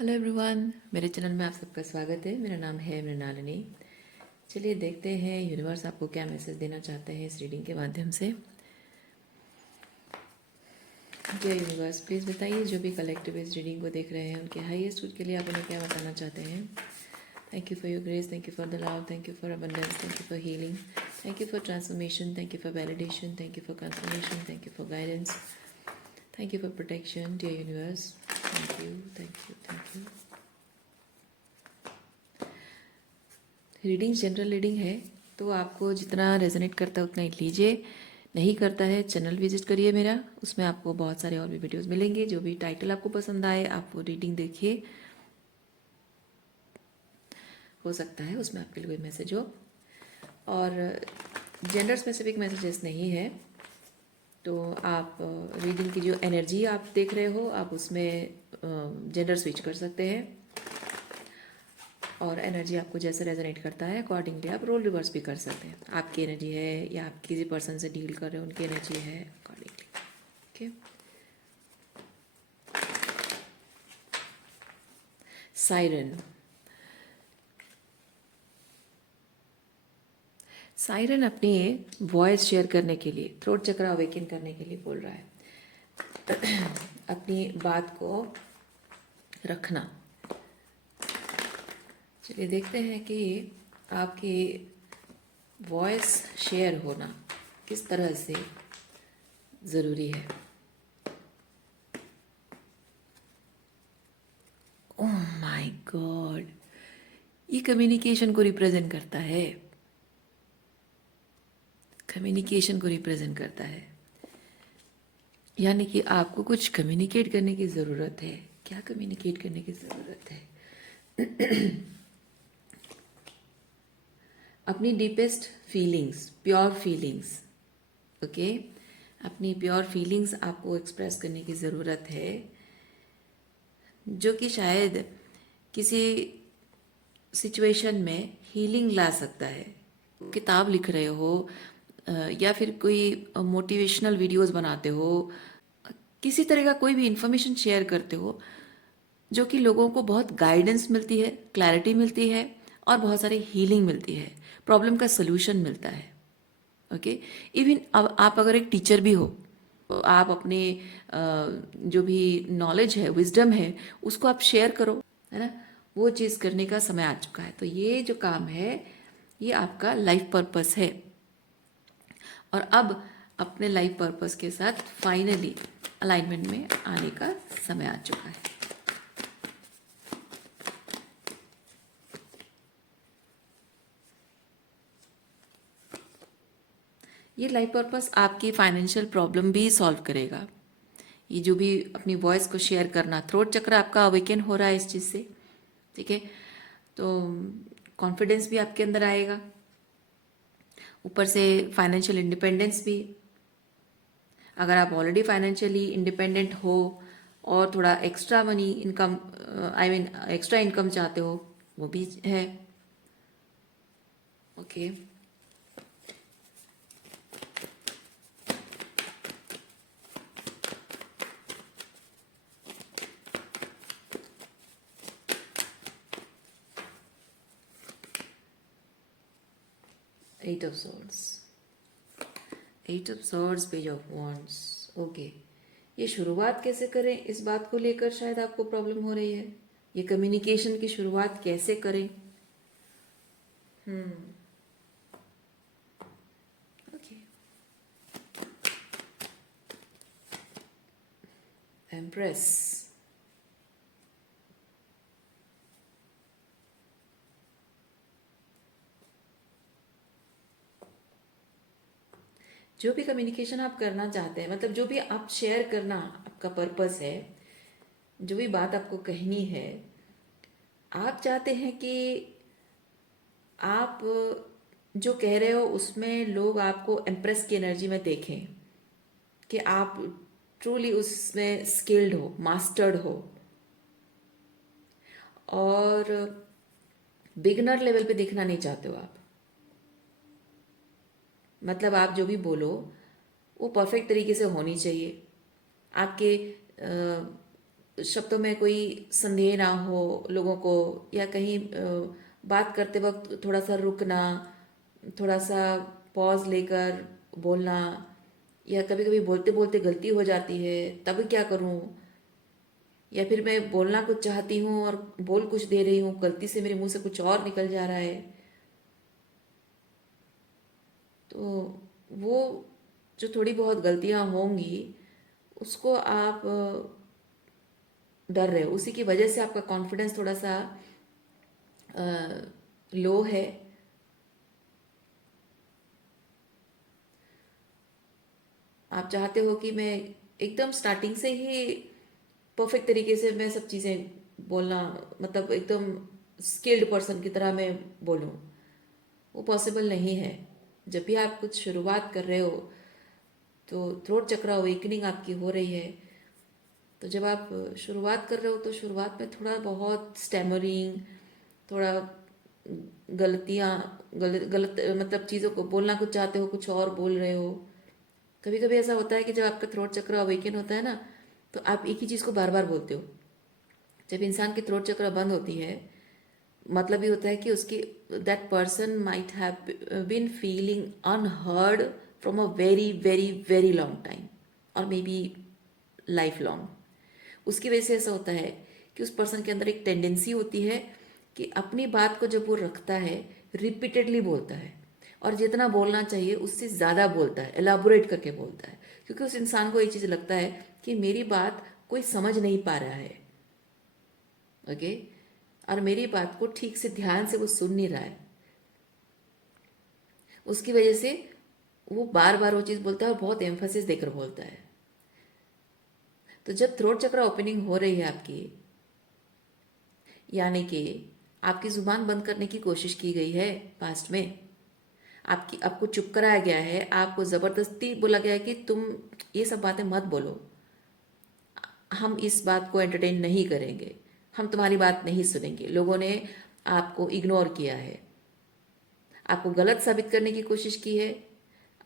Hello everyone, मेरे channel में आप सबका स्वागत है। मेरा नाम है मृणालिनी। चलिए देखते हैं यूनिवर्स आपको क्या मैसेज देना चाहते हैं इस रीडिंग के माध्यम से। जय यूनिवर्स, प्लीज़ बताइए जो भी कलेक्टिव इस रीडिंग को देख रहे हैं उनके हाईएस्ट गुड के लिए आप उन्हें क्या बताना चाहते हैं। Thank you for your grace, thank you for the love, thank you for abundance, thank you for healing, thank you for transformation, thank you for validation, thank you for confirmation, thank you for guidance, thank you for protection. Dear universe, thank you, thank you, thank you. Reading general reading है, तो आपको जितना resonate करता है उतना ही लीजिए। नहीं करता है चैनल विजिट करिए मेरा, उसमें आपको बहुत सारे और भी वीडियोस मिलेंगे। जो भी टाइटल आपको पसंद आए आप वो रीडिंग देखिए, हो सकता है उसमें आपके लिए कोई मैसेज हो। और जेंडर स्पेसिफिक मैसेजेस नहीं है, तो आप रीडिंग की जो एनर्जी आप देख रहे हो आप उसमें जेंडर स्विच कर सकते हैं, और एनर्जी आपको जैसे रेजोनेट करता है अकॉर्डिंगली आप रोल रिवर्स भी कर सकते हैं। आपकी एनर्जी है या आप किसी पर्सन से डील कर रहे हो उनकी एनर्जी है, अकॉर्डिंगली। Okay, siren. सायरन अपनी वॉइस शेयर करने के लिए, थ्रोट चक्र अवेकन करने के लिए बोल रहा है। अपनी बात को रखना। चलिए देखते हैं कि आपकी वॉइस शेयर होना किस तरह से ज़रूरी है। ओह माय गॉड, ये कम्युनिकेशन को रिप्रेजेंट करता है। कम्युनिकेशन को रिप्रेजेंट करता है, यानी कि आपको कुछ कम्युनिकेट करने की ज़रूरत है। क्या कम्युनिकेट करने की ज़रूरत है? अपनी deepest feelings, pure feelings. Okay, अपनी प्योर फीलिंग्स आपको एक्सप्रेस करने की ज़रूरत है, जो कि शायद किसी सिचुएशन में हीलिंग ला सकता है। किताब लिख रहे हो या फिर कोई मोटिवेशनल वीडियोस बनाते हो, किसी तरह का कोई भी इंफॉर्मेशन शेयर करते हो जो कि लोगों को बहुत गाइडेंस मिलती है, क्लैरिटी मिलती है और बहुत सारी हीलिंग मिलती है, प्रॉब्लम का सलूशन मिलता है। ओके, इवन अब आप अगर एक टीचर भी हो तो आप अपने जो भी नॉलेज है, विजडम है, उसको आप शेयर करो, है ना। वो चीज़ करने का समय आ चुका है। तो ये जो काम है ये आपका लाइफ पर्पस है, और अब अपने लाइफ पर्पस के साथ फाइनली अलाइनमेंट में आने का समय आ चुका है। ये लाइफ पर्पस आपकी फाइनेंशियल प्रॉब्लम भी सॉल्व करेगा। ये जो भी अपनी वॉइस को शेयर करना, थ्रोट चक्र आपका अवेकन हो रहा है इस चीज़ से, ठीक है। तो कॉन्फिडेंस भी आपके अंदर आएगा, ऊपर से फाइनेंशियल इंडिपेंडेंस भी। अगर आप ऑलरेडी फाइनेंशियली इंडिपेंडेंट हो और थोड़ा extra money income, I mean extra income चाहते हो, वो भी है। Okay, 8 of swords, 8 of swords, page of wands. Okay, ये शुरुआत कैसे करें इस बात को लेकर शायद आपको प्रॉब्लम हो रही है। ये कम्युनिकेशन की शुरुआत कैसे करें? Okay, empress. जो भी कम्युनिकेशन आप करना चाहते हैं, मतलब जो भी आप शेयर करना आपका पर्पस है, जो भी बात आपको कहनी है, आप चाहते हैं कि आप जो कह रहे हो उसमें लोग आपको एम्प्रेस की एनर्जी में देखें, कि आप ट्रूली उसमें स्किल्ड हो, मास्टर्ड हो, और बिगनर लेवल पे दिखना नहीं चाहते हो आप। मतलब आप जो भी बोलो वो परफेक्ट तरीके से होनी चाहिए। आपके शब्दों में कोई संदेह ना हो लोगों को, या कहीं बात करते वक्त थोड़ा सा रुकना, थोड़ा सा पॉज लेकर बोलना, या कभी कभी बोलते बोलते गलती हो जाती है तब क्या करूं, या फिर मैं बोलना कुछ चाहती हूँ और बोल कुछ दे रही हूँ, गलती से मेरे मुंह से कुछ और निकल जा रहा है। तो वो जो थोड़ी बहुत गलतियाँ होंगी उसको आप डर रहे हो, उसी की वजह से आपका कॉन्फिडेंस थोड़ा सा लो है। आप चाहते हो कि मैं एकदम स्टार्टिंग से ही परफेक्ट तरीके से मैं सब चीज़ें बोलना, मतलब एकदम स्किल्ड पर्सन की तरह मैं बोलूँ, वो पॉसिबल नहीं है। जब भी आप कुछ शुरुआत कर रहे हो तो थ्रोट चक्र अवेकनिंग आपकी हो रही है, तो जब आप शुरुआत कर रहे हो तो शुरुआत में थोड़ा बहुत स्टैमरिंग, थोड़ा गलतियाँ, गलत मतलब चीज़ों को बोलना कुछ चाहते हो कुछ और बोल रहे हो। कभी कभी ऐसा होता है कि जब आपका थ्रोट चक्र अवेकन होता है ना, तो आप एक ही चीज़ को बार बार बोलते हो। जब इंसान की थ्रोट चक्र बंद होती है, मतलब ये होता है कि उसकी that person might have been feeling unheard from a very very very long time, और मे बी लाइफ लॉन्ग। उसकी वजह से ऐसा होता है कि उस पर्सन के अंदर एक टेंडेंसी होती है कि अपनी बात को जब वो रखता है रिपीटेडली बोलता है, और जितना बोलना चाहिए उससे ज़्यादा बोलता है, एलाबोरेट करके बोलता है, क्योंकि उस इंसान को ये चीज़ लगता है कि मेरी बात कोई समझ नहीं पा रहा है, ओके, और मेरी बात को ठीक से ध्यान से वो सुन नहीं रहा है। उसकी वजह से वो बार बार वो चीज़ बोलता है और बहुत एम्फोसिस देकर बोलता है। तो जब थ्रोट चक्र ओपनिंग हो रही है आपकी, यानी कि आपकी ज़ुबान बंद करने की कोशिश की गई है पास्ट में, आपको चुप कराया गया है, आपको ज़बरदस्ती बोला गया है कि तुम ये सब बातें मत बोलो, हम इस बात को एंटरटेन नहीं करेंगे, हम तुम्हारी बात नहीं सुनेंगे। लोगों ने आपको इग्नोर किया है, आपको गलत साबित करने की कोशिश की है,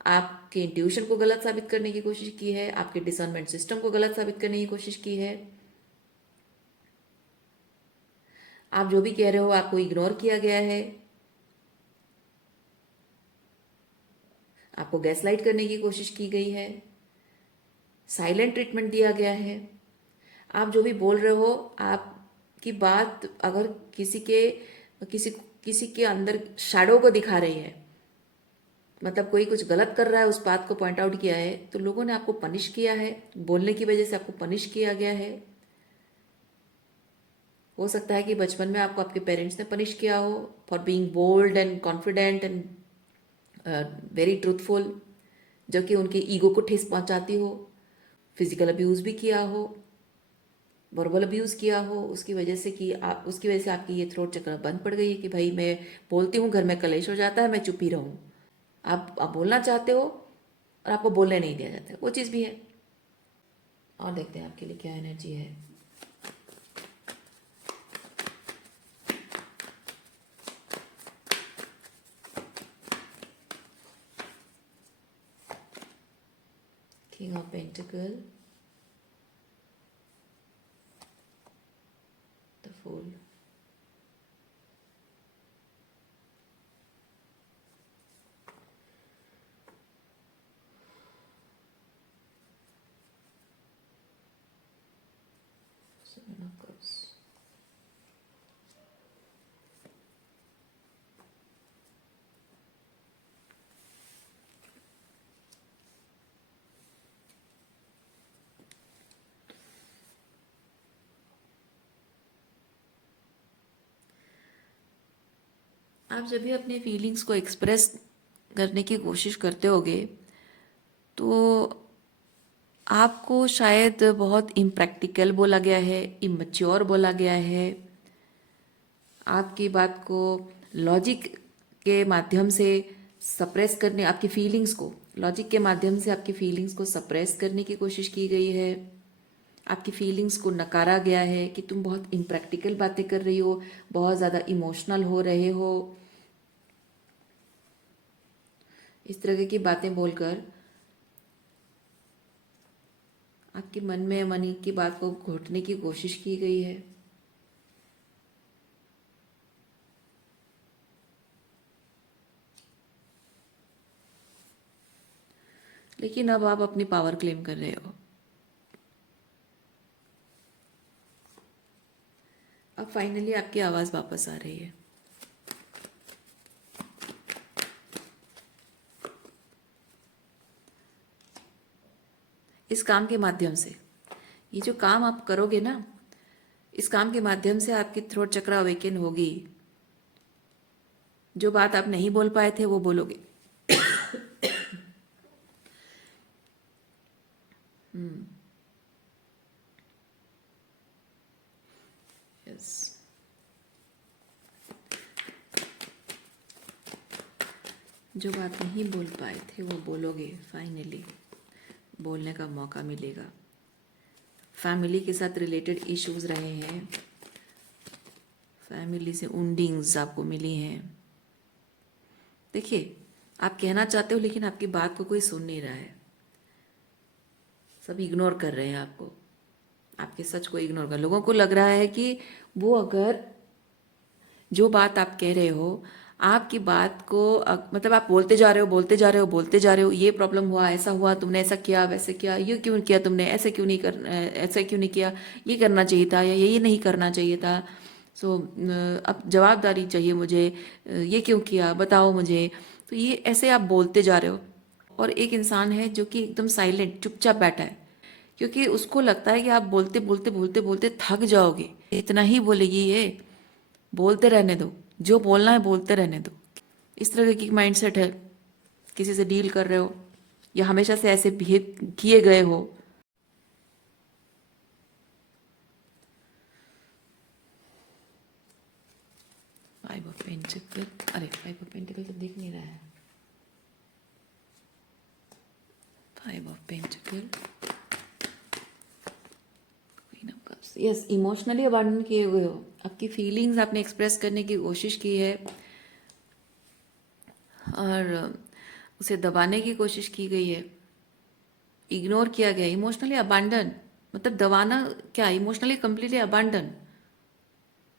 आपके इंट्यूशन को गलत साबित करने की कोशिश की है, आपके डिसर्नमेंट सिस्टम को गलत साबित करने की कोशिश की है। आप जो भी कह रहे हो आपको इग्नोर किया गया है, आपको गैसलाइट करने की कोशिश की गई है, साइलेंट ट्रीटमेंट दिया गया है। आप जो भी बोल रहे हो, आपकी बात अगर किसी किसी के अंदर शैडो को दिखा रही है, मतलब कोई कुछ गलत कर रहा है, उस बात को पॉइंट आउट किया है, तो लोगों ने आपको पनिश किया है, बोलने की वजह से आपको पनिश किया गया है। हो सकता है कि बचपन में आपको आपके पेरेंट्स ने पनिश किया हो for being bold and confident and very truthful, जो कि उनके ईगो को ठेस पहुंचाती हो। फिजिकल अब्यूज़ भी किया हो, वर्बल अब्यूज़ किया हो, उसकी वजह से आपकी ये थ्रोट चक्र बंद पड़ गई है कि भाई मैं बोलती हूँ घर में कलेश हो जाता है, मैं चुप ही रहूँ। आप बोलना चाहते हो और आपको बोलने नहीं दिया जाता है, वो चीज़ भी है। और देखते हैं आपके लिए क्या एनर्जी है। King of pentacle, the fool, seven of cups. आप जब भी अपने फीलिंग्स को एक्सप्रेस करने की कोशिश करते होगे तो आपको शायद बहुत इम्प्रैक्टिकल बोला गया है, इमैच्योर बोला गया है। आपकी बात को लॉजिक के माध्यम से सप्रेस करने, आपकी फीलिंग्स को लॉजिक के माध्यम से आपकी फीलिंग्स को सप्रेस करने की कोशिश की गई है। आपकी फीलिंग्स को नकारा गया है कि तुम बहुत इम्प्रैक्टिकल बातें कर रही हो, बहुत ज़्यादा इमोशनल हो रहे हो। इस तरह की बातें बोलकर आपके मन में मनी की बात को घोटने की कोशिश की गई है। लेकिन अब आप अपनी पावर क्लेम कर रहे हो। अब फाइनली आपकी आवाज़ वापस आ रही है। इस काम के माध्यम से, ये जो काम आप करोगे ना, इस काम के माध्यम से आपकी थ्रोट चक्र अवेकन होगी। जो बात आप नहीं बोल पाए थे वो बोलोगे। यस, जो बात नहीं बोल पाए थे वो बोलोगे। फाइनली बोलने का मौका मिलेगा। फैमिली के साथ रिलेटेड इश्यूज रहे हैं, फैमिली से उंडिंग्स आपको मिली हैं। देखिए, आप कहना चाहते हो लेकिन आपकी बात को कोई सुन नहीं रहा है। सब इग्नोर कर रहे हैं आपको, आपके सच को इग्नोर कर। लोगों को लग रहा है कि वो अगर जो बात आप कह रहे हो, आपकी बात को मतलब आप बोलते जा रहे हो, बोलते जा रहे हो, बोलते जा रहे हो, ये प्रॉब्लम हुआ, ऐसा हुआ, तुमने ऐसा किया, वैसे किया, ये क्यों किया तुमने, ऐसे क्यों नहीं कर, ऐसा क्यों नहीं किया, ये करना चाहिए था या ये नहीं करना चाहिए था। सो अब जवाबदारी चाहिए मुझे, ये क्यों किया बताओ मुझे। तो ये ऐसे आप बोलते जा रहे हो। और एक इंसान है जो कि एकदम साइलेंट चुपचाप बैठा है, क्योंकि उसको लगता है कि आप बोलते बोलते बोलते बोलते थक जाओगे। इतना ही बोलेगी ये, बोलते रहने दो, जो बोलना है बोलते रहने दो। इस तरह की माइंडसेट है। किसी से डील कर रहे हो या हमेशा से ऐसे बिहेव किए गए हो। फाइव ऑफ पेंटिकल, अरे फाइव ऑफ पेंटिकल तो दिख नहीं रहा है। Five of pentacle, queen of cups. Yes, emotionally abandon किए हुए हो। आपकी फीलिंग्स आपने एक्सप्रेस करने की कोशिश की है और उसे दबाने की कोशिश की गई है, इग्नोर किया गया। इमोशनली अबंडन मतलब दबाना क्या, इमोशनली कंप्लीटली अबंडन।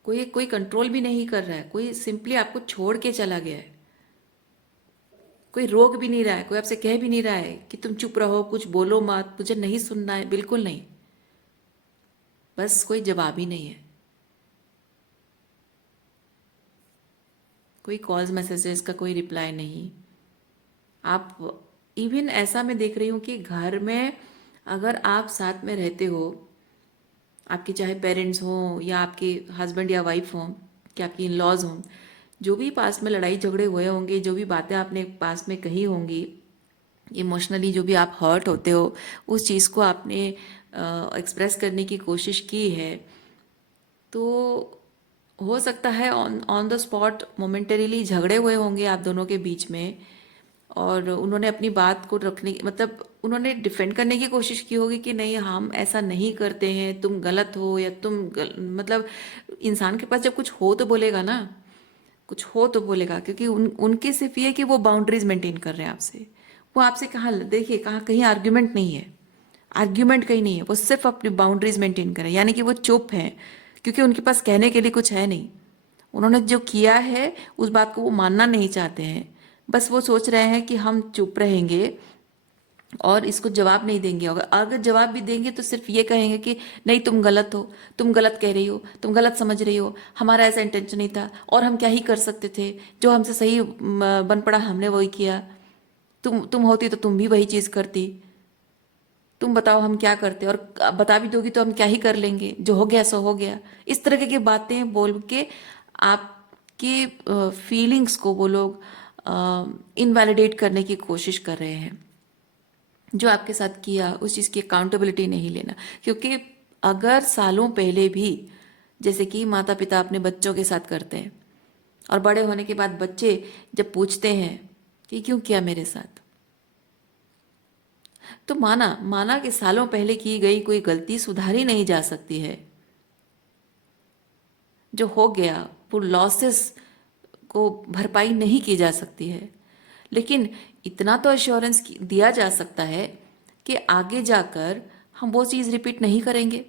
कोई कोई कंट्रोल भी नहीं कर रहा है, कोई सिंपली आपको छोड़ के चला गया है। कोई रोक भी नहीं रहा है, कोई आपसे कह भी नहीं रहा है कि तुम चुप रहो, कुछ बोलो मत, मुझे नहीं सुनना है, बिल्कुल नहीं। बस कोई जवाब ही नहीं है। कोई कॉल्स मैसेजेस का कोई रिप्लाई नहीं। आप इवन ऐसा मैं देख रही हूँ कि घर में अगर आप साथ में रहते हो, आपके चाहे पेरेंट्स हों या आपके हस्बैंड या वाइफ हों, कि आपकी इन लॉज हों, जो भी पास में लड़ाई झगड़े हुए होंगे, जो भी बातें आपने पास में कही होंगी, इमोशनली जो भी आप हर्ट होते हो, उस चीज़ को आपने एक्सप्रेस करने की कोशिश की है, तो हो सकता है on on the spot momentarily झगड़े हुए होंगे आप दोनों के बीच में, और उन्होंने अपनी बात को रखने मतलब उन्होंने डिफेंड करने की कोशिश की होगी कि नहीं हम ऐसा नहीं करते हैं, तुम गलत हो, या मतलब इंसान के पास जब कुछ हो तो बोलेगा ना, कुछ हो तो बोलेगा, क्योंकि उनके सिर्फ ये कि वो बाउंड्रीज मेंटेन कर रहे हैं आपसे। वो आपसे कहाँ, देखिए कहाँ कहीं आर्ग्यूमेंट नहीं है, आर्ग्यूमेंट कहीं नहीं है, वो सिर्फ अपनी बाउंड्रीज मेंटेन कर रहे हैं। यानी कि वो चुप हैं क्योंकि उनके पास कहने के लिए कुछ है नहीं। उन्होंने जो किया है उस बात को वो मानना नहीं चाहते हैं। बस वो सोच रहे हैं कि हम चुप रहेंगे और इसको जवाब नहीं देंगे। अगर जवाब भी देंगे तो सिर्फ ये कहेंगे कि नहीं तुम गलत हो, तुम गलत कह रही हो, तुम गलत समझ रही हो, हमारा ऐसा इंटेंशन नहीं था, और हम क्या ही कर सकते थे, जो हमसे सही बन पड़ा हमने वही किया, तुम होती तो तुम भी वही चीज़ करती, तुम बताओ हम क्या करते, और बता भी दोगी तो हम क्या ही कर लेंगे, जो हो गया सो हो गया। इस तरह की बातें बोल के आपकी फीलिंग्स को वो लोग इनवैलिडेट करने की कोशिश कर रहे हैं। जो आपके साथ किया उस चीज़ की अकाउंटेबिलिटी नहीं लेना। क्योंकि अगर सालों पहले भी, जैसे कि माता पिता अपने बच्चों के साथ करते हैं, और बड़े होने के बाद बच्चे जब पूछते हैं कि क्यों किया मेरे साथ, तो माना माना कि सालों पहले की गई कोई गलती सुधारी नहीं जा सकती है। जो हो गया वो लॉसेस को भरपाई नहीं की जा सकती है। लेकिन इतना तो अश्योरेंस दिया जा सकता है कि आगे जाकर हम वो चीज़ रिपीट नहीं करेंगे।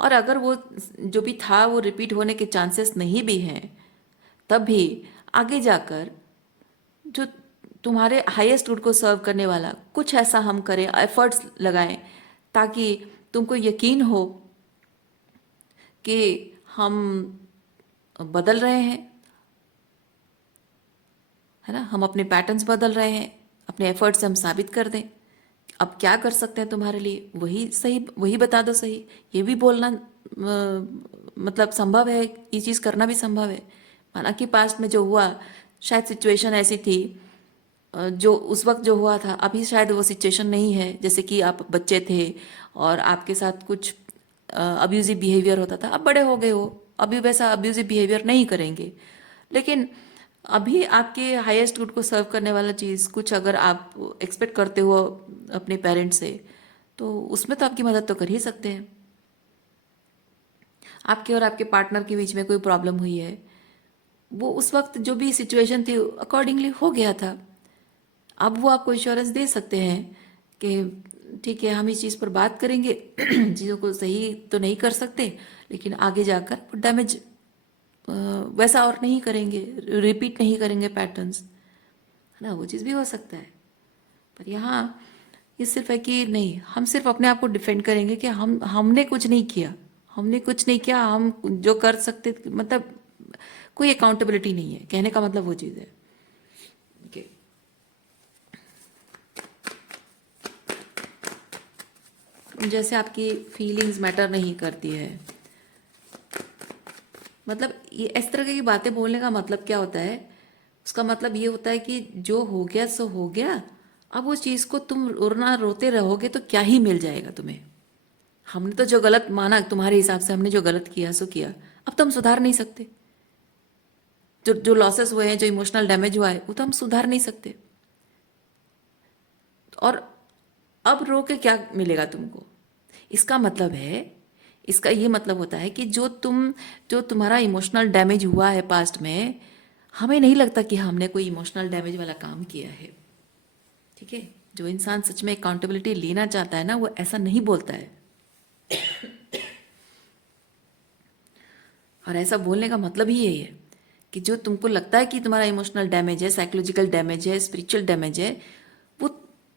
और अगर वो जो भी था वो रिपीट होने के चांसेस नहीं भी हैं, तब भी आगे जाकर जो तुम्हारे हाईएस्ट गुड को सर्व करने वाला कुछ ऐसा हम करें, एफर्ट्स लगाएं, ताकि तुमको यकीन हो कि हम बदल रहे हैं, है ना, हम अपने पैटर्न्स बदल रहे हैं, अपने एफर्ट्स से हम साबित कर दें। अब क्या कर सकते हैं तुम्हारे लिए, वही सही, वही बता दो सही। ये भी बोलना मतलब संभव है, ये चीज़ करना भी संभव है। माना कि पास्ट में जो हुआ, शायद सिचुएशन ऐसी थी, जो उस वक्त जो हुआ था, अभी शायद वो सिचुएशन नहीं है। जैसे कि आप बच्चे थे और आपके साथ कुछ अब्यूजिव बिहेवियर होता था, अब बड़े हो गए हो, अभी वैसा अब्यूजिव बिहेवियर नहीं करेंगे। लेकिन अभी आपके हाईएस्ट गुड को सर्व करने वाला चीज़ कुछ अगर आप एक्सपेक्ट करते हो अपने पेरेंट्स से, तो उसमें तो आपकी मदद तो कर ही सकते हैं। आपके और आपके पार्टनर के बीच में कोई प्रॉब्लम हुई है, वो उस वक्त जो भी सिचुएशन थी अकॉर्डिंगली हो गया था। अब वो आपको इंश्योरेंस दे सकते हैं कि ठीक है, हम इस चीज़ पर बात करेंगे, चीज़ों को सही तो नहीं कर सकते, लेकिन आगे जाकर डैमेज वैसा और नहीं करेंगे, रिपीट नहीं करेंगे पैटर्न्स, है ना, वो चीज़ भी हो सकता है। पर यहाँ ये सिर्फ है कि नहीं, हम सिर्फ अपने आप को डिफेंड करेंगे कि हमने कुछ नहीं किया, हमने कुछ नहीं किया, हम जो कर सकते, मतलब कोई अकाउंटेबिलिटी नहीं है, कहने का मतलब वो चीज़ है। ओके, जैसे आपकी फीलिंग्स मैटर नहीं करती है, मतलब ये इस तरह की बातें बोलने का मतलब क्या होता है? उसका मतलब ये होता है कि जो हो गया सो हो गया, अब उस चीज़ को तुम रोना रोते रहोगे तो क्या ही मिल जाएगा तुम्हें। हमने तो जो गलत माना, तुम्हारे हिसाब से हमने जो गलत किया सो किया, अब तो हम सुधार नहीं सकते। जो जो लॉसेस हुए हैं, जो इमोशनल डैमेज हुआ है, वो तो हम सुधार नहीं सकते। और अब रो के क्या मिलेगा तुमको? इसका मतलब है, इसका ये मतलब होता है कि जो तुम्हारा इमोशनल डैमेज हुआ है पास्ट में, हमें नहीं लगता कि हमने कोई इमोशनल डैमेज वाला काम किया है। ठीक है, जो इंसान सच में अकाउंटेबिलिटी लेना चाहता है ना, वो ऐसा नहीं बोलता है। और ऐसा बोलने का मतलब ही यही है कि जो तुमको लगता है कि तुम्हारा इमोशनल डैमेज है, साइकोलॉजिकल डैमेज है, स्पिरिचुअल डैमेज है, वो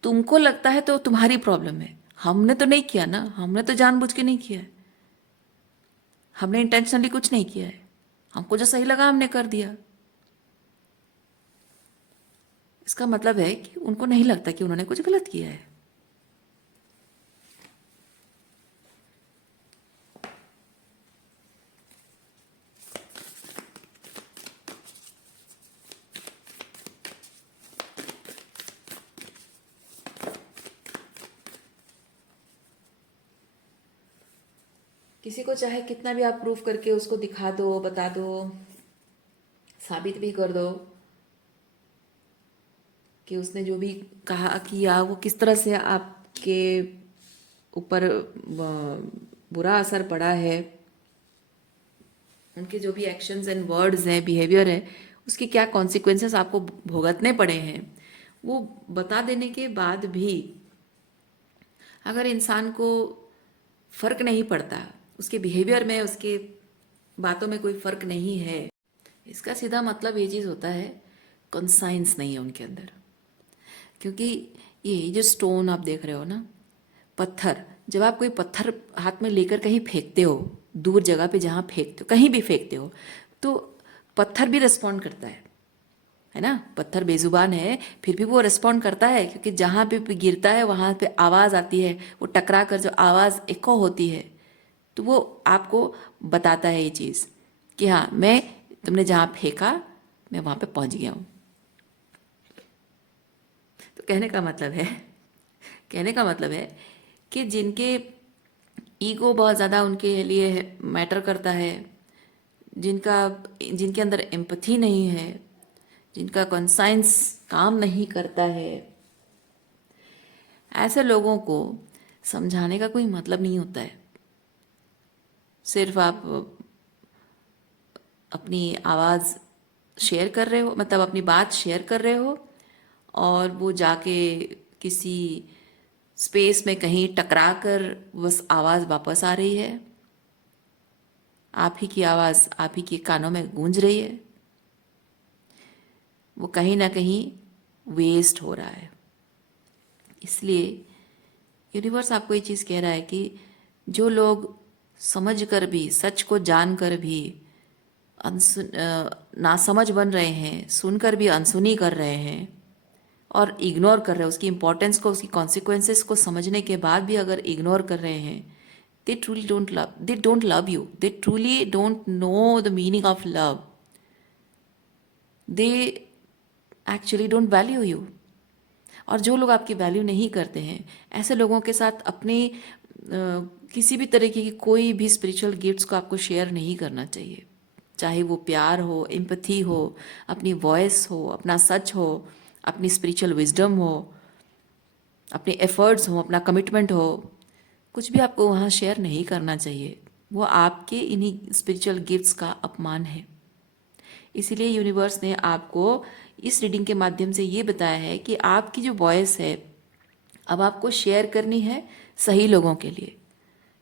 तुमको लगता है तो तुम्हारी प्रॉब्लम है। हमने तो नहीं किया ना, हमने तो जानबूझ के नहीं किया है, हमने इंटेंशनली कुछ नहीं किया है, हमको जो सही लगा हमने कर दिया। इसका मतलब है कि उनको नहीं लगता कि उन्होंने कुछ गलत किया है। किसी को चाहे कितना भी आप प्रूफ करके उसको दिखा दो, बता दो, साबित भी कर दो कि उसने जो भी कहा किया वो किस तरह से आपके ऊपर बुरा असर पड़ा है, उनके जो भी एक्शंस एंड वर्ड्स हैं, बिहेवियर है, उसके क्या कॉन्सिक्वेंसेस आपको भुगतने पड़े हैं, वो बता देने के बाद भी अगर इंसान को फर्क नहीं पड़ता, उसके बिहेवियर में, उसके बातों में कोई फर्क नहीं है, इसका सीधा मतलब ये चीज़ होता है, कॉन्साइंस नहीं है उनके अंदर। क्योंकि ये जो स्टोन आप देख रहे हो ना, पत्थर, जब आप कोई पत्थर हाथ में लेकर कहीं फेंकते हो, दूर जगह पे जहाँ फेंकते हो, कहीं भी फेंकते हो, तो पत्थर भी रिस्पॉन्ड करता है ना। पत्थर बेजुबान है, फिर भी वो रिस्पॉन्ड करता है, क्योंकि जहाँ पे गिरता है वहाँ पे आवाज़ आती है, वो टकरा कर जो आवाज़ इको होती है, तो वो आपको बताता है ये चीज़ कि हाँ, मैं, तुमने जहाँ फेंका मैं वहाँ पे पहुँच गया हूँ। तो कहने का मतलब है कि जिनके ईगो बहुत ज़्यादा उनके लिए मैटर करता है, जिनका जिनके अंदर एम्पथी नहीं है, जिनका कॉन्साइंस काम नहीं करता है, ऐसे लोगों को समझाने का कोई मतलब नहीं होता है। सिर्फ आप अपनी आवाज़ शेयर कर रहे हो, मतलब अपनी बात शेयर कर रहे हो, और वो जाके किसी स्पेस में कहीं टकरा कर बस आवाज़ वापस आ रही है, आप ही की आवाज़ आप ही के कानों में गूंज रही है, वो कहीं ना कहीं वेस्ट हो रहा है। इसलिए यूनिवर्स आपको ये चीज़ कह रहा है कि जो लोग समझ कर भी, सच को जान कर भी नासमझ बन रहे हैं, सुनकर भी अनसुनी कर रहे हैं और इग्नोर कर रहे हैं, उसकी इंपॉर्टेंस को, उसकी कॉन्सिक्वेंसेस को समझने के बाद भी अगर इग्नोर कर रहे हैं, they don't love you, they truly don't know the meaning of love, they actually don't value you. और जो लोग आपकी वैल्यू नहीं करते हैं, ऐसे लोगों के साथ अपनी किसी भी तरीके की कोई भी स्पिरिचुअल गिफ्ट्स को आपको शेयर नहीं करना चाहिए, चाहे वो प्यार हो, एम्पैथी हो, अपनी वॉइस हो, अपना सच हो, अपनी स्पिरिचुअल विजडम हो, अपने एफर्ट्स हो, अपना कमिटमेंट हो, कुछ भी आपको वहाँ शेयर नहीं करना चाहिए। वो आपके इन्हीं स्पिरिचुअल गिफ्ट्स का अपमान है। इसीलिए यूनिवर्स ने आपको इस रीडिंग के माध्यम से ये बताया है कि आपकी जो वॉइस है अब आपको शेयर करनी है सही लोगों के लिए,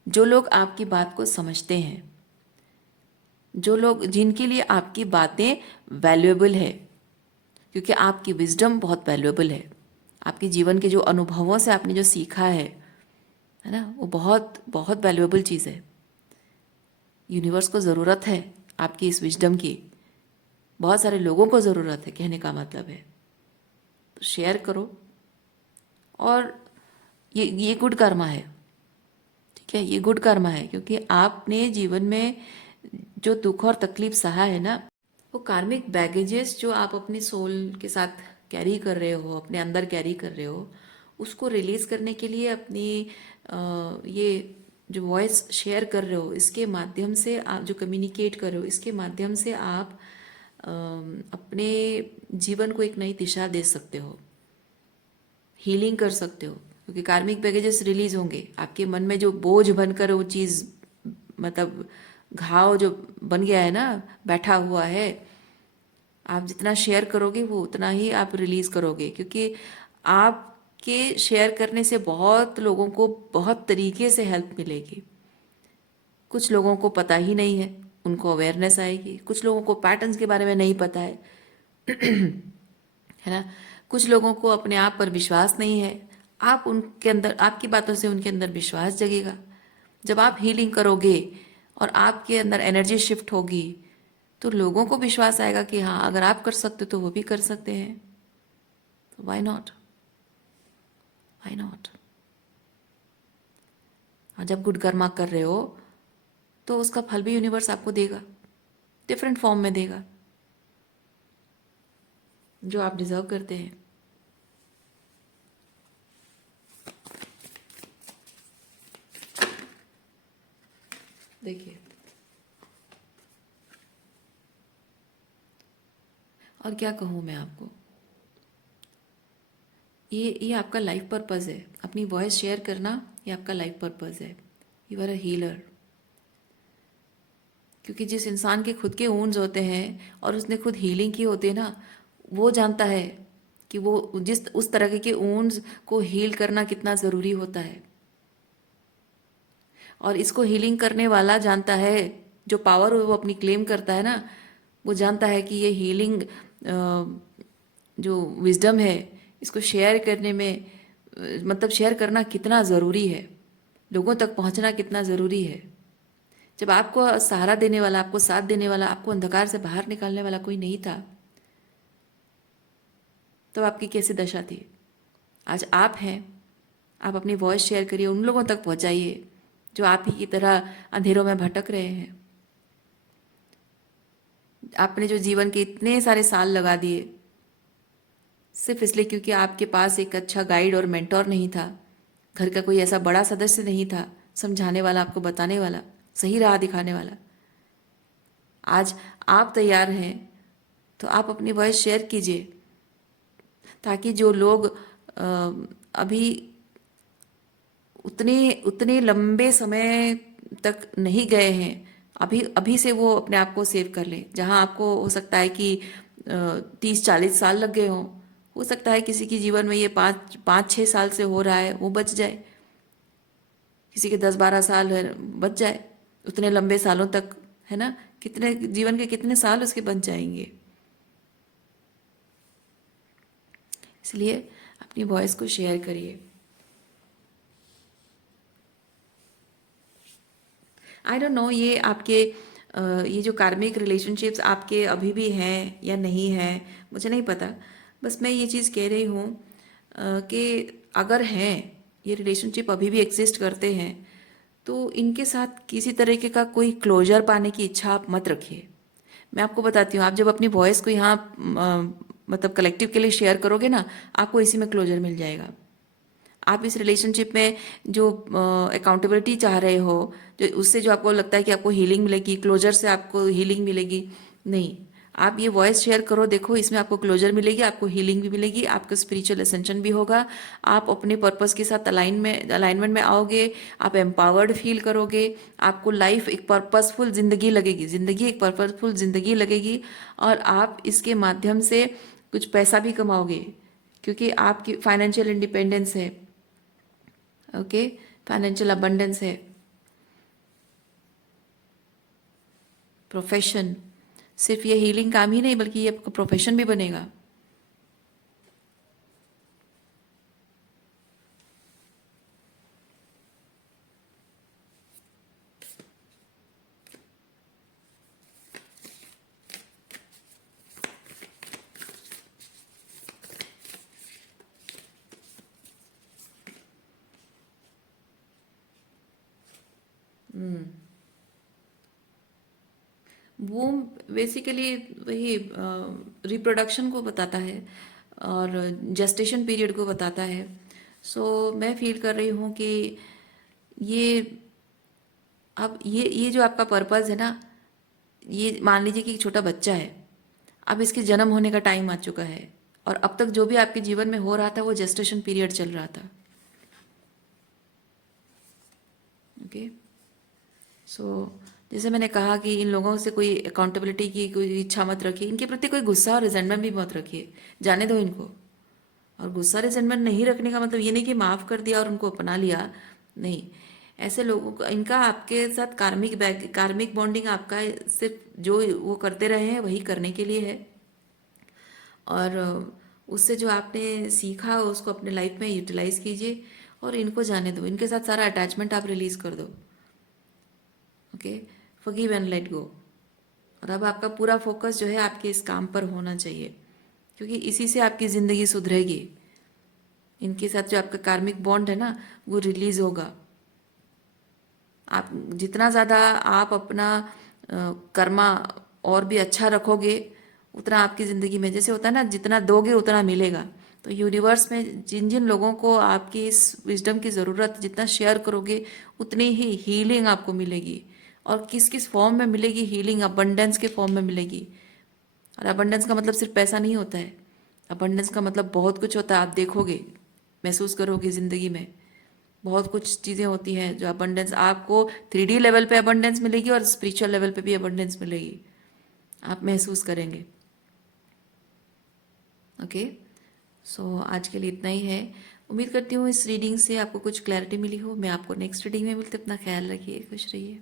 जो लोग आपकी बात को समझते हैं, जो लोग जिनके लिए आपकी बातें वैल्यूएबल है, क्योंकि आपकी विजडम बहुत वैल्यूएबल है। आपके जीवन के जो अनुभवों से आपने जो सीखा है ना, वो बहुत बहुत वैल्यूएबल चीज़ है। यूनिवर्स को ज़रूरत है आपकी इस विजडम की, बहुत सारे लोगों को ज़रूरत है, कहने का मतलब है। तो शेयर करो, और ये गुड कर्मा है, ठीक है, ये गुड कर्मा है, क्योंकि आपने जीवन में जो दुख और तकलीफ सहा है ना, वो कार्मिक बैगेजेस जो आप अपने सोल के साथ कैरी कर रहे हो, अपने अंदर कैरी कर रहे हो, उसको रिलीज करने के लिए अपनी ये जो वॉइस शेयर कर रहे हो, इसके माध्यम से आप जो कम्युनिकेट कर रहे हो, इसके माध्यम से आप अपने जीवन को एक नई दिशा दे सकते हो, हीलिंग कर सकते हो, क्योंकि कार्मिक बैगेजेस रिलीज होंगे। आपके मन में जो बोझ बनकर वो चीज़, मतलब घाव जो बन गया है ना, बैठा हुआ है, आप जितना शेयर करोगे वो उतना ही आप रिलीज करोगे, क्योंकि आपके शेयर करने से बहुत लोगों को बहुत तरीके से हेल्प मिलेगी। कुछ लोगों को पता ही नहीं है, उनको अवेयरनेस आएगी। कुछ लोगों को पैटर्न्स के बारे में नहीं पता है है ना। कुछ लोगों को अपने आप पर विश्वास नहीं है, आप उनके अंदर, आपकी बातों से उनके अंदर विश्वास जगेगा। जब आप हीलिंग करोगे और आपके अंदर एनर्जी शिफ्ट होगी, तो लोगों को विश्वास आएगा कि हाँ, अगर आप कर सकते हो तो वो भी कर सकते हैं। तो व्हाई नॉट, व्हाई नॉट। और जब गुड कर्मा कर रहे हो तो उसका फल भी यूनिवर्स आपको देगा, डिफरेंट फॉर्म में देगा, जो आप डिजर्व करते हैं। देखिए, और क्या कहूँ मैं आपको, ये आपका लाइफ पर्पस है। अपनी वॉइस शेयर करना ये आपका लाइफ पर्पस है। You are a healer. क्योंकि जिस इंसान के खुद के वुंड्स होते हैं और उसने खुद हीलिंग की होती है ना, वो जानता है कि वो जिस उस तरह के वुंड्स को हील करना कितना ज़रूरी होता है। और इसको हीलिंग करने वाला जानता है, जो पावर वो अपनी क्लेम करता है ना, वो जानता है कि ये हीलिंग जो विजडम है, इसको शेयर करने में मतलब शेयर करना कितना ज़रूरी है, लोगों तक पहुंचना कितना ज़रूरी है। जब आपको सहारा देने वाला, आपको साथ देने वाला, आपको अंधकार से बाहर निकालने वाला कोई नहीं था, तो आपकी कैसी दशा थी। आज आप हैं, आप अपनी वॉइस शेयर करिए, उन लोगों तक पहुंचाइए जो आप ही की तरह अंधेरों में भटक रहे हैं। आपने जो जीवन के इतने सारे साल लगा दिए सिर्फ इसलिए क्योंकि आपके पास एक अच्छा गाइड और मेंटोर नहीं था, घर का कोई ऐसा बड़ा सदस्य नहीं था समझाने वाला, आपको बताने वाला, सही राह दिखाने वाला। आज आप तैयार हैं तो आप अपनी वॉइस शेयर कीजिए, ताकि जो लोग अभी उतने उतने लंबे समय तक नहीं गए हैं, अभी अभी से वो अपने आप को सेव कर लें। जहाँ आपको हो सकता है कि 30-40 साल लग गए हों, हो सकता है किसी के जीवन में ये 5-6 साल से हो रहा है, वो बच जाए, किसी के 10-12 साल है बच जाए, उतने लंबे सालों तक, है ना, कितने जीवन के कितने साल उसके बच जाएंगे। इसलिए अपनी वॉइस को शेयर करिए। आई डोंट नो ये आपके ये जो कार्मिक रिलेशनशिप्स आपके अभी भी हैं या नहीं हैं, मुझे नहीं पता। बस मैं ये चीज़ कह रही हूँ कि अगर हैं, ये रिलेशनशिप अभी भी एग्जिस्ट करते हैं, तो इनके साथ किसी तरीके का कोई क्लोजर पाने की इच्छा आप मत रखिए। मैं आपको बताती हूँ, आप जब अपनी वॉइस को यहाँ मतलब कलेक्टिव के लिए शेयर करोगे ना, आपको इसी में क्लोजर मिल जाएगा। आप इस रिलेशनशिप में जो अकाउंटेबिलिटी चाह रहे हो, जो उससे जो आपको लगता है कि आपको हीलिंग मिलेगी, क्लोजर से आपको हीलिंग मिलेगी, नहीं, आप ये वॉइस शेयर करो, देखो इसमें आपको क्लोजर मिलेगी, आपको हीलिंग भी मिलेगी, आपका स्पिरिचुअल असेंशन भी होगा, आप अपने पर्पस के साथ अलाइनमेंट में आओगे, आप एम्पावर्ड फील करोगे, आपको लाइफ एक पर्पसफुल जिंदगी लगेगी, जिंदगी एक पर्पसफुल जिंदगी लगेगी, और आप इसके माध्यम से कुछ पैसा भी कमाओगे, क्योंकि आपकी फाइनेंशियल इंडिपेंडेंस है। ओके, फाइनेंशियल अबंडेंस है। प्रोफेशन, सिर्फ ये हीलिंग काम ही नहीं, बल्कि ये आपका प्रोफेशन भी बनेगा। वो बेसिकली वही रिप्रोडक्शन को बताता है और जेस्टेशन पीरियड को बताता है। सो मैं फील कर रही हूँ कि ये अब ये जो आपका पर्पस है ना, ये मान लीजिए कि एक छोटा बच्चा है, अब इसके जन्म होने का टाइम आ चुका है, और अब तक जो भी आपके जीवन में हो रहा था वो जेस्टेशन पीरियड चल रहा था। ओके, सो जैसे मैंने कहा कि इन लोगों से कोई अकाउंटेबिलिटी की कोई इच्छा मत रखिए, इनके प्रति कोई गुस्सा और रिजेंटमेंट भी मत रखिए, जाने दो इनको। और गुस्सा रिजेंटमेंट नहीं रखने का मतलब ये नहीं कि माफ़ कर दिया और उनको अपना लिया, नहीं। ऐसे लोगों को, इनका आपके साथ कार्मिक बॉन्डिंग आपका सिर्फ जो वो करते रहे हैं वही करने के लिए है, और उससे जो आपने सीखा उसको अपने लाइफ में यूटिलाइज कीजिए, और इनको जाने दो, इनके साथ सारा अटैचमेंट आप रिलीज कर दो। Okay, forgive and let go. और अब आपका पूरा फोकस जो है आपके इस काम पर होना चाहिए, क्योंकि इसी से आपकी ज़िंदगी सुधरेगी। इनके साथ जो आपका कार्मिक बॉन्ड है ना, वो रिलीज होगा। आप जितना ज़्यादा आप अपना कर्मा और भी अच्छा रखोगे, उतना आपकी ज़िंदगी में, जैसे होता है ना, जितना दोगे उतना मिलेगा। तो यूनिवर्स में जिन जिन लोगों को आपकी इस विजडम की ज़रूरत, जितना शेयर करोगे उतनी ही हीलिंग आपको मिलेगी। और किस किस फॉर्म में मिलेगी हीलिंग? अबंडेंस के फॉर्म में मिलेगी। और अबंडेंस का मतलब सिर्फ पैसा नहीं होता है, अबंडेंस का मतलब बहुत कुछ होता है। आप देखोगे, महसूस करोगे, ज़िंदगी में बहुत कुछ चीज़ें होती हैं जो अबंडेंस आपको 3D लेवल पे अबंडेंस मिलेगी और स्पिरिचुअल लेवल पे भी अबंडेंस मिलेगी, आप महसूस करेंगे। ओके, सो आज के लिए इतना ही है। उम्मीद करती हूँ इस रीडिंग से आपको कुछ क्लैरिटी मिली हो। मैं आपको नेक्स्ट रीडिंग में मिलते, अपना ख्याल रखिए, खुश रहिए।